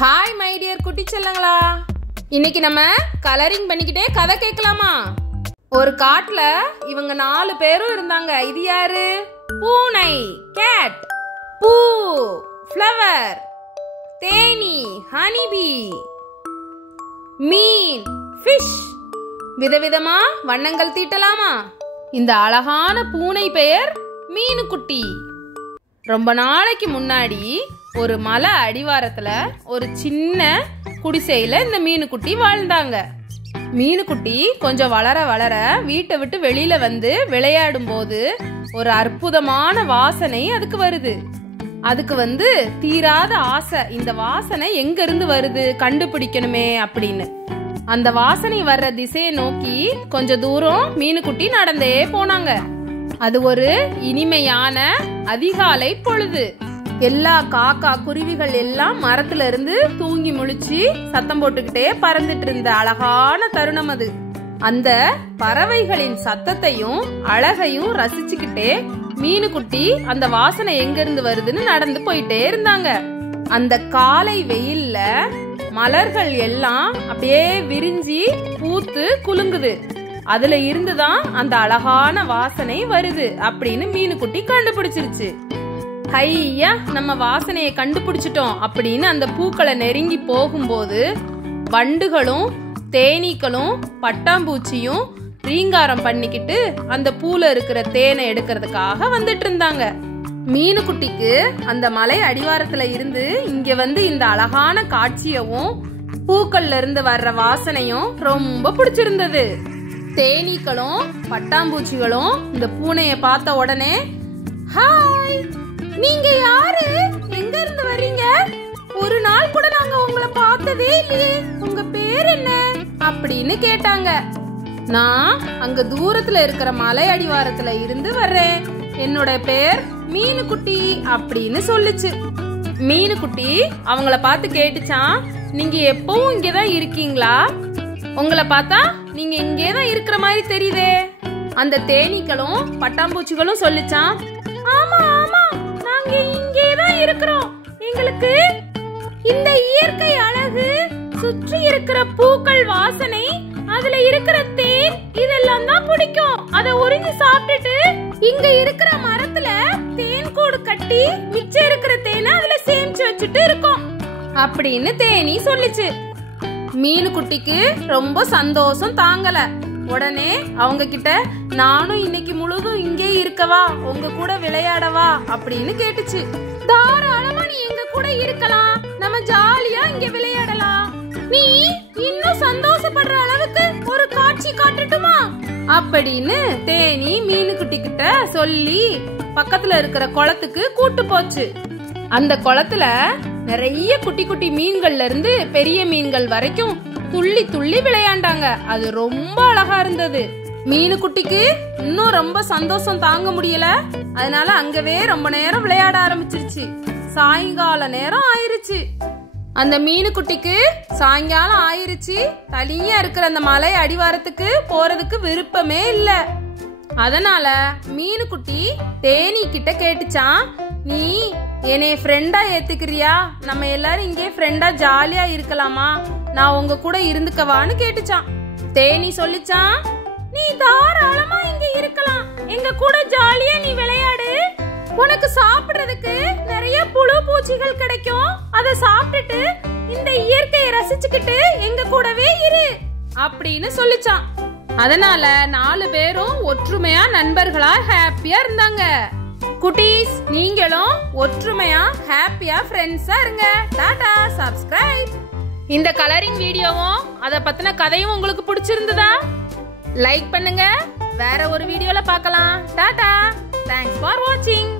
Hi my dear குட்டி செல்லங்களா, இன்னைக்கு நம்ம கலரிங் பண்ணிக்கிட்டே கதை கேட்கலாமா? ஒரு காட்டுல இவங்க 4 பேரும் இருந்தாங்க. இது யாரு? பூனை கேட், பூ ஃப்ளவர், தேனி ஹனிபி, மீன் ஃபிஷ். விதவிதமா வண்ணங்கள் தீட்டலாமா? இந்த அழகான பூனை பெயர் மீனுக்குட்டி. ரொம்ப நாளைக்கு முன்னாடி ஒரு மலை அடிவாரத்துல ஒரு சின்ன குடிசையில இந்த மீனுக்குட்டி வாழ்ந்தாங்க. மீனுக்குட்டி கொஞ்சம் வளர வளர வீட்டை விட்டு வெளியில வந்து விளையாடும் போது ஒரு அற்புதமான வாசனை அதுக்கு வருது. அதுக்கு தீராத ஆசை, இந்த வாசனை எங்க இருந்து வருது கண்டுபிடிக்கணுமே அப்படின்னு. அந்த வாசனை வர்ற திசையை நோக்கி கொஞ்ச தூரம் மீனுக்குட்டி நடந்தே போனாங்க. அது ஒரு இனிமையான அதிகாலை பொழுது. எல்லா காக்கா குருவிகள் எல்லாம் மரத்துல இருந்து தூங்கி முழிச்சு சத்தம் போட்டுக்கிட்டே பறந்துட்டு இருந்த அழகான தருணம் அது. அந்த பறவைகளின் சத்தத்தையும் அழகையும் ரசிச்சுக்கிட்டே மீனுக்குட்டி அந்த வாசனை எங்க இருந்து வருதுன்னு நடந்து போயிட்டே இருந்தாங்க. அந்த காலை வெயில்ல மலர்கள் எல்லாம் அப்படியே விரிஞ்சி பூத்து குலுங்குது. அதுல இருந்துதான் அந்த அழகான வாசனை வருது அப்படின்னு மீனுக்குட்டி கண்டுபிடிச்சிருச்சு. ஐயா, நம்ம வாசனையை கண்டுபிடிச்சிட்டோம் அப்படின்னு அந்த பூக்களை நெருங்கி போகும்போது வண்டுகளும் தேனீக்களும் பட்டாம்பூச்சியும் ரீங்காரம் பண்ணிக்கிட்டு அந்த பூல இருக்கிற தேனை எடுக்கிறதுக்காக வந்துட்டு இருந்தாங்க. மீனுக்குட்டிக்கு அந்த மலை அடிவாரத்துல இருந்து இங்க இந்த அழகான காட்சியவும் பூக்கள்ல இருந்து வர்ற வாசனையும் ரொம்ப பிடிச்சிருந்தது. தேனீக்களும் பட்டாம்பூச்சிகளும் இந்த பூனைய பார்த்த உடனே, ஹாய், நீங்க யாரு? எங்க இருந்து வரீங்க? ஒரு நாள் கூட நாங்க உங்களை பார்த்ததே இல்லையே, உங்க பேர் என்ன அப்படின்னு கேட்டாங்க. நான் அங்க தூரத்துல இருக்கிற மலை அடிவாரத்துல இருந்து வர்றேன், என்னோட பேர் மீனுக்குட்டி அப்படின்னு சொல்லுச்சு. மீனுக்குட்டி அவங்கள பார்த்து கேட்டுச்சான், நீங்க எப்பவும் இங்கதான் இருக்கீங்களா? உங்களை பார்த்தா நீங்க இங்கேதான் இருக்கிற மாதிரி தெரியுதே. அந்த தேனீக்களும் பட்டாம்பூச்சிகளும் சொல்லிச்சான், ஆமா ஆமா, நாங்க இங்கேதான் இருக்கிறோம். எங்களுக்கு இந்த இயற்கை அழகு, சுற்றி இருக்கிற பூக்கள் வாசனை, அதுல இருக்கிற தேன் இதெல்லாம் தான் பிடிக்கும். அத உறிஞ்சி சாப்பிட்டுட்டு இங்க இருக்கிற மரத்துல தேன் கூடு கட்டி மிச்சம் இருக்கிற தேனை அதுல சேமிச்சு வச்சுட்டு இருக்கோம் அப்படின்னு தேனி சொல்லிச்சு. மீனுக்குட்டிக்கு ரொம்ப சந்தோஷம் தாங்கல. உடனே அவங்க கிட்ட, நானும் இன்னைக்கு முழுதும் இங்கே இருக்கவா, உங்க கூட விளையாடவா அப்படின்னு கேட்டுச்சு. தாராளமா நீ எங்க கூட இருக்கலாம், நம்ம ஜாலியா இங்க விளையாடலாம். நீ இன்னும் சந்தோஷப்படுற அளவுக்கு ஒரு காட்சி காட்டட்டுமா அப்படின்னு தேனி மீனுக்குட்டி கிட்ட சொல்லி பக்கத்துல இருக்கிற குளத்துக்கு கூட்டு போச்சு. அந்த குளத்துல நிறைய குட்டி குட்டி மீன்கள்ல இருந்து பெரிய மீன்கள் வரைக்கும் துள்ளி துள்ளி விளையாண்டாங்க. அது ரொம்ப அழகா இருந்தது. மீனுக்குட்டிக்கு இன்னும் ரொம்ப சந்தோஷம் தாங்க முடியல. அதனால அங்கவே ரொம்ப நேரம் விளையாட ஆரம்பிச்சிருச்சு. சாயங்கால நேரம் ஆயிருச்சு. அந்த மீனுக்குட்டிக்கு சாயங்காலம் ஆயிருச்சு. தனியா இருக்கிற அந்த மலை அடிவாரத்துக்கு போறதுக்கு விருப்பமே இல்ல. அதனால மீனுக்குட்டி தேனி கிட்ட கேட்டுச்சான், நீ என்னைய ஃப்ரெண்டா ஏத்துக்கிறியா? நம்ம எல்லாரும் இங்கே ஃப்ரெண்டா ஜாலியா இருக்கலாமா? நான் உங்க கூட இருந்துக்கவான்னு கேட்டுச்சான். தேனி சொல்லிச்சான், நீ தாராளமா இங்க இருக்கலாம், எங்க கூட ஜாலியா நீ விளையாடு. உனக்கு சாப்பிடுறதுக்கு நிறைய புழு பூச்சிகள் கிடைக்கும், அத சாப்பிட்டுட்டு இந்த இயற்கையை ரசிச்சுக்கிட்டு எங்க கூடவே இரு அப்படின்னு சொல்லிச்சான். அதனால 4 பேரும் ஒற்றுமையா நண்பர்களா ஹாப்பியா இருந்தாங்க. குட்டீஸ், நீங்களும் ஒற்றுமையா ஹாப்பியா ஃப்ரெண்ட்ஸா இருங்க. டாடா, சப்ஸ்கிரைப். இந்த கலரிங் வீடியோவும் அத பத்தின கதையும் உங்களுக்கு பிடிச்சிருந்ததா? லைக் பண்ணுங்க. வேற ஒரு வீடியோல பார்க்கலாம். டாடா, தேங்க்ஸ் ஃபார் வாட்சிங்.